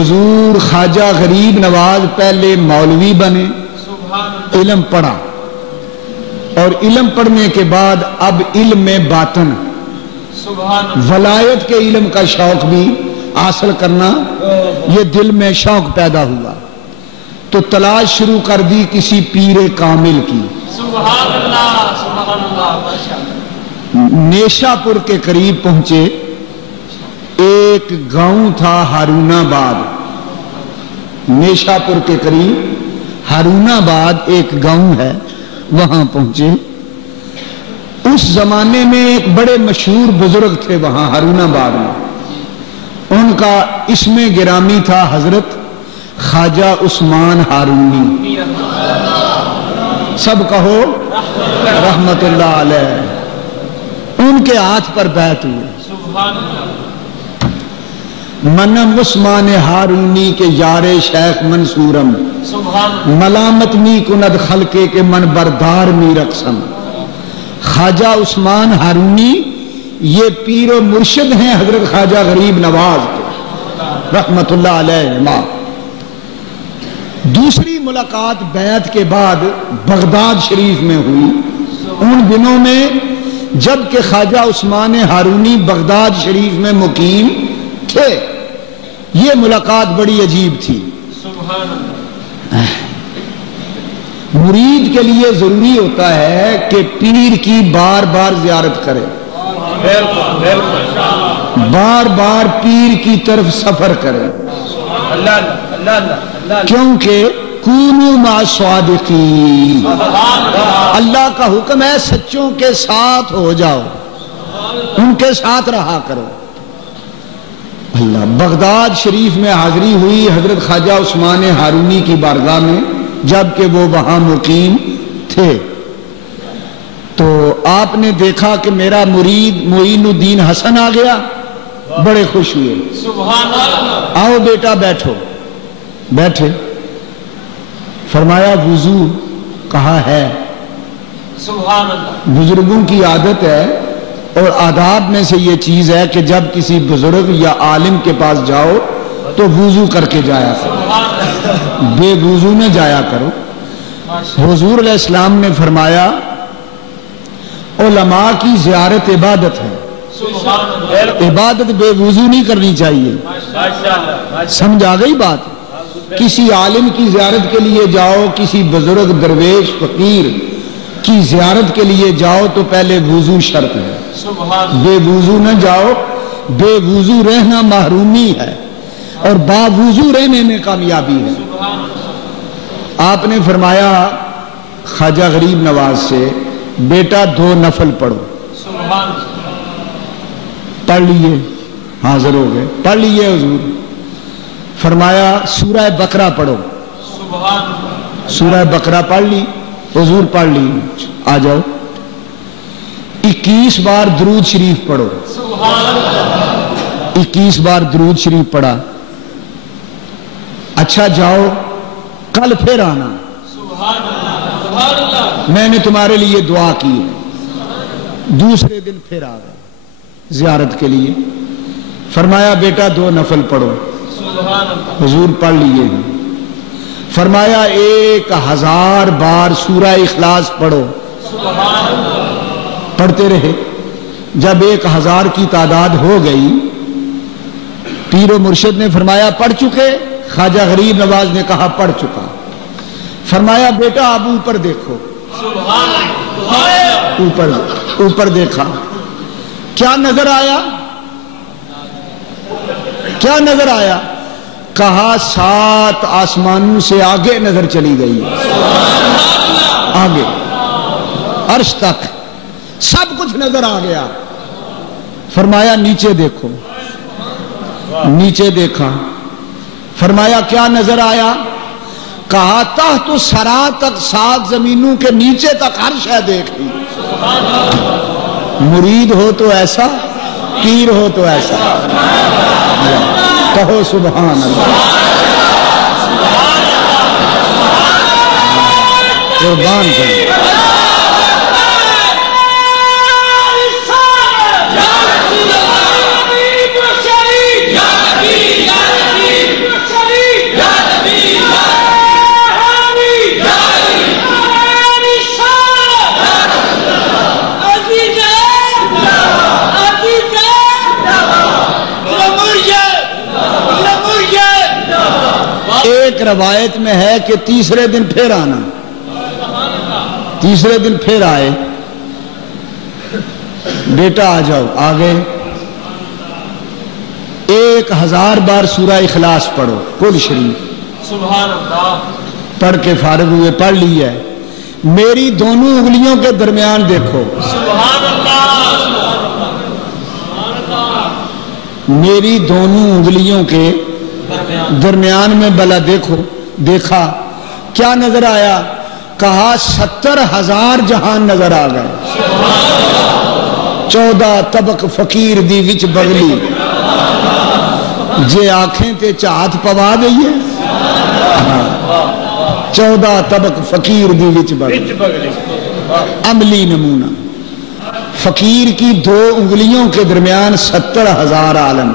حضور خواجہ غریب نواز پہلے مولوی بنے، علم پڑھا، اور علم پڑھنے کے بعد اب علم میں باطن ولایت کے علم کا شوق بھی حاصل کرنا، یہ دل میں شوق پیدا ہوا تو تلاش شروع کر دی کسی پیر کامل کی۔ سبحان اللہ، سبحان اللہ۔ نیشا پور کے قریب پہنچے، ایک گاؤں تھا ہارون آباد، نیشا پور کے قریب ہارون آباد ایک گاؤں ہے، وہاں پہنچے۔ اس زمانے میں ایک بڑے مشہور بزرگ تھے وہاں ہارون آباد میں، ان کا اسم گرامی تھا حضرت خواجہ عثمان ہارونی، سب کہو رحمت اللہ علیہ۔ ان کے ہاتھ پر بیعت ہوئے، منم عثمان ہارونی کے یار شیخ منصورم، ملامت می کند خلقے کے من بردار می رقصم۔ خواجہ عثمان ہارونی یہ پیر و مرشد ہیں حضرت خواجہ غریب نواز کے رحمت اللہ علیہ۔ دوسری ملاقات بیعت کے بعد بغداد شریف میں ہوئی۔ ان دنوں میں جب کہ خواجہ عثمان ہارونی بغداد شریف میں مقیم تھے، یہ ملاقات بڑی عجیب تھی۔ مرید کے لیے ضروری ہوتا ہے کہ پیر کی بار بار زیارت کرے، بار بار پیر کی طرف سفر کرے، کیونکہ کونوا مع الصادقین، اللہ کا حکم ہے سچوں کے ساتھ ہو جاؤ، ان کے ساتھ رہا کرو۔ اللہ بغداد شریف میں حاضری ہوئی حضرت خواجہ عثمان ہارونی کی بارگاہ میں، جبکہ وہ وہاں مقیم تھے، تو آپ نے دیکھا کہ میرا مرید معین الدین حسن آ گیا، بڑے خوش ہوئے۔ آؤ بیٹا بیٹھو، بیٹھے۔ فرمایا وضو کہاں ہے؟ بزرگوں کی عادت ہے اور آداب میں سے یہ چیز ہے کہ جب کسی بزرگ یا عالم کے پاس جاؤ تو وضو کر کے جایا کرو، بے وضو نہ جایا کرو۔ حضور علیہ السلام نے فرمایا علماء کی زیارت عبادت ہے، عبادت بے وضو نہیں کرنی چاہیے۔ سمجھ آ گئی بات؟ کسی عالم کی زیارت کے لیے جاؤ، کسی بزرگ درویش فقیر کی زیارت کے لیے جاؤ تو پہلے وضو شرط ہے، بے وضو نہ جاؤ، بے وضو رہنا محرومی ہے اور باوضو رہنے میں کامیابی ہے۔ آپ نے فرمایا خواجہ غریب نواز سے بیٹا 2 نفل پڑھو، پڑھ لیے، حاضر ہو گئے، پڑھ لیے حضور۔ فرمایا سورہ بقرہ پڑھو، سورہ بقرہ پڑھ لی حضور، پڑھ لی، آ جاؤ 21 بار درود شریف پڑھو، 21 بار درود شریف پڑھا۔ اچھا جاؤ کل پھر آنا، میں نے تمہارے لیے دعا کی۔ دوسرے دن پھر آ گئے زیارت کے لیے۔ فرمایا بیٹا 2 نفل پڑھو، حضور پڑھ لیے۔ فرمایا 1000 بار سورہ اخلاص پڑھو، پڑھتے رہے۔ جب 1000 کی تعداد ہو گئی، پیر و مرشد نے فرمایا پڑھ چکے؟ خواجہ غریب نواز نے کہا پڑھ چکا۔ فرمایا بیٹا اب اوپر دیکھو، اوپر دیکھا، کیا نظر آیا؟ کیا نظر آیا؟ کہا 7 آسمانوں سے آگے نظر چلی گئی، آگے عرش تک سب کچھ نظر آ گیا۔ فرمایا نیچے دیکھو، نیچے دیکھا۔ فرمایا کیا نظر آیا؟ کہا تحت سرا تک 7 زمینوں کے نیچے تک ہر شے دیکھ لی۔ مرید ہو تو ایسا، پیر ہو تو ایسا، کہو سبحان اللہ، قربان جائیں۔ ایک روایت میں ہے کہ تیسرے دن پھر آنا، تیسرے دن پھر آئے، بیٹا آ جاؤ، آ گئے، 1000 بار سورہ اخلاص پڑھو کل شریف، سبحان اللہ، پڑھ کے فارغ ہوئے، پڑھ لی ہے، میری دونوں انگلیوں کے درمیان دیکھو، سبحان اللہ، میری دونوں انگلیوں کے درمیان میں بلا دیکھو، دیکھا کیا نظر آیا؟ کہا 70,000 جہان نظر آ گئے، 14 طبق فقیر دی وچ بغلی، جے آنکھیں تے چاہت پوا دئیے، 14 طبق فقیر دی وچ بغلی، عملی نمونہ، فقیر کی 2 انگلیوں کے درمیان 70,000 عالم،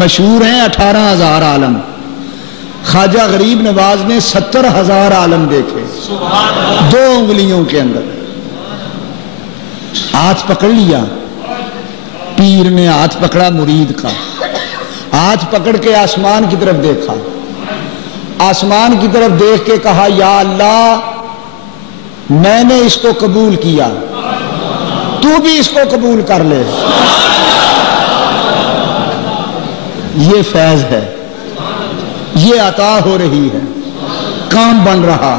مشہور ہیں 18,000 عالم، خواجہ غریب نواز نے 70,000 عالم دیکھے 2 انگلیوں کے اندر، ہاتھ پکڑ لیا، پیر نے ہاتھ پکڑا مرید کا، ہاتھ پکڑ کے آسمان کی طرف دیکھا، آسمان کی طرف دیکھ کے کہا یا اللہ میں نے اس کو قبول کیا، تو بھی اس کو قبول کر لے، یہ فیض ہے، یہ عطا ہو رہی ہے، کام بن رہا۔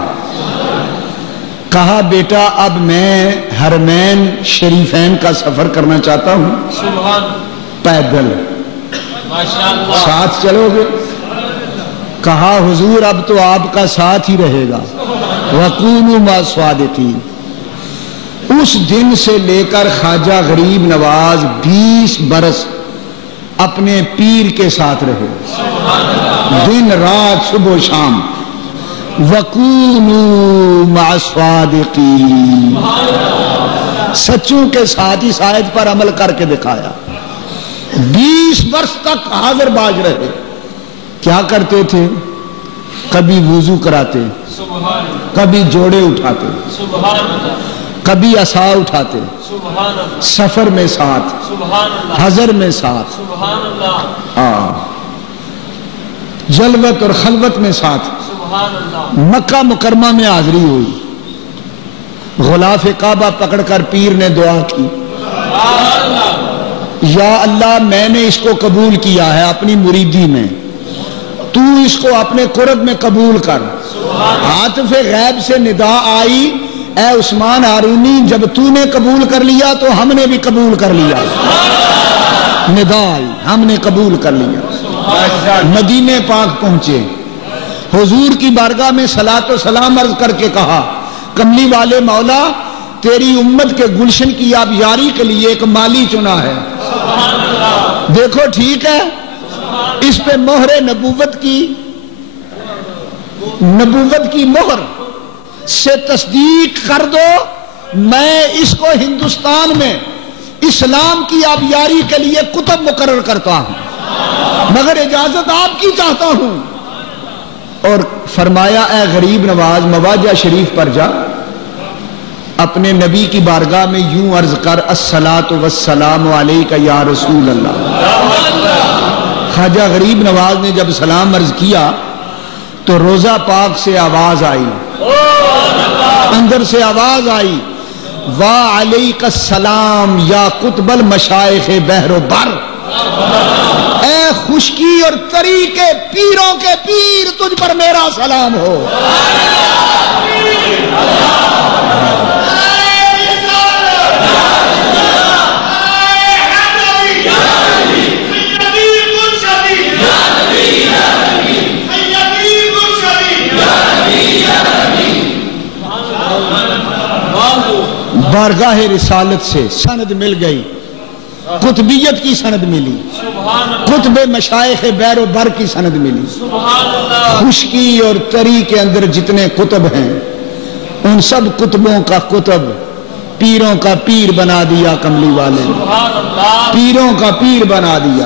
کہا بیٹا اب میں حرمین شریفین کا سفر کرنا چاہتا ہوں، پیدل، ساتھ چلو گے؟ کہا حضور اب تو آپ کا ساتھ ہی رہے گا، وَقُولُوا مَعَ الصَّادِقِينَ۔ اس دن سے لے کر خواجہ غریب نواز 20 برس اپنے پیر کے ساتھ رہے، دن رات صبح و شام، وَقُولُوا مَعَ الصَّادِقِينَ، سچوں کے ساتھ اس آیت پر عمل کر کے دکھایا، 20 برس تک حاضر باز رہے۔ کیا کرتے تھے؟ کبھی وضو کراتے، کبھی جوڑے اٹھاتے، کبھی عصا اٹھاتے، سفر میں ساتھ، حضر میں ساتھ، جلوت اور خلوت میں ساتھ، مکہ مکرمہ میں حاضری ہوئی، غلاف کعبہ پکڑ کر پیر نے دعا کی، یا اللہ میں نے اس کو قبول کیا ہے اپنی مریدی میں، تو اس کو اپنے قرب میں قبول کر۔ عاطف غیب سے ندا آئی اے عثمان ہارونی جب تو نے قبول کر لیا تو ہم نے بھی قبول کر لیا، ندا آئی ہم نے قبول کر لیا۔ مدینے پاک پہنچے، حضور کی بارگاہ میں صلاۃ و سلام عرض کر کے کہا کملی والے مولا تیری امت کے گلشن کی آبیاری کے لیے ایک مالی چنا ہے، دیکھو ٹھیک ہے، اس پہ مہر نبوت کی مہر سے تصدیق کر دو، میں اس کو ہندوستان میں اسلام کی آبیاری کے لیے کتب مقرر کرتا ہوں، مگر اجازت آپ کی چاہتا ہوں۔ اور فرمایا اے غریب نواز مواجہ شریف پر جا، اپنے نبی کی بارگاہ میں یوں عرض کر الصلاۃ والسلام علیک یا رسول اللہ۔ خواجہ غریب نواز نے جب سلام عرض کیا تو روزہ پاک سے آواز آئی، اندر سے آواز آئی وعلیک السلام یا قطب المشائخ بحر و بر، اے خشکی اور تری کے پیروں کے پیر تجھ پر میرا سلام ہو۔ بارگاہ رسالت سے سند مل گئی، قطبیت کی سند ملی، قطب مشائخ بیر و بر کی سند ملی، خشکی اور تری کے اندر جتنے قطب ہیں ان سب قطبوں کا قطب پیروں کا پیر بنا دیا، کملی والے نے پیروں کا پیر بنا دیا۔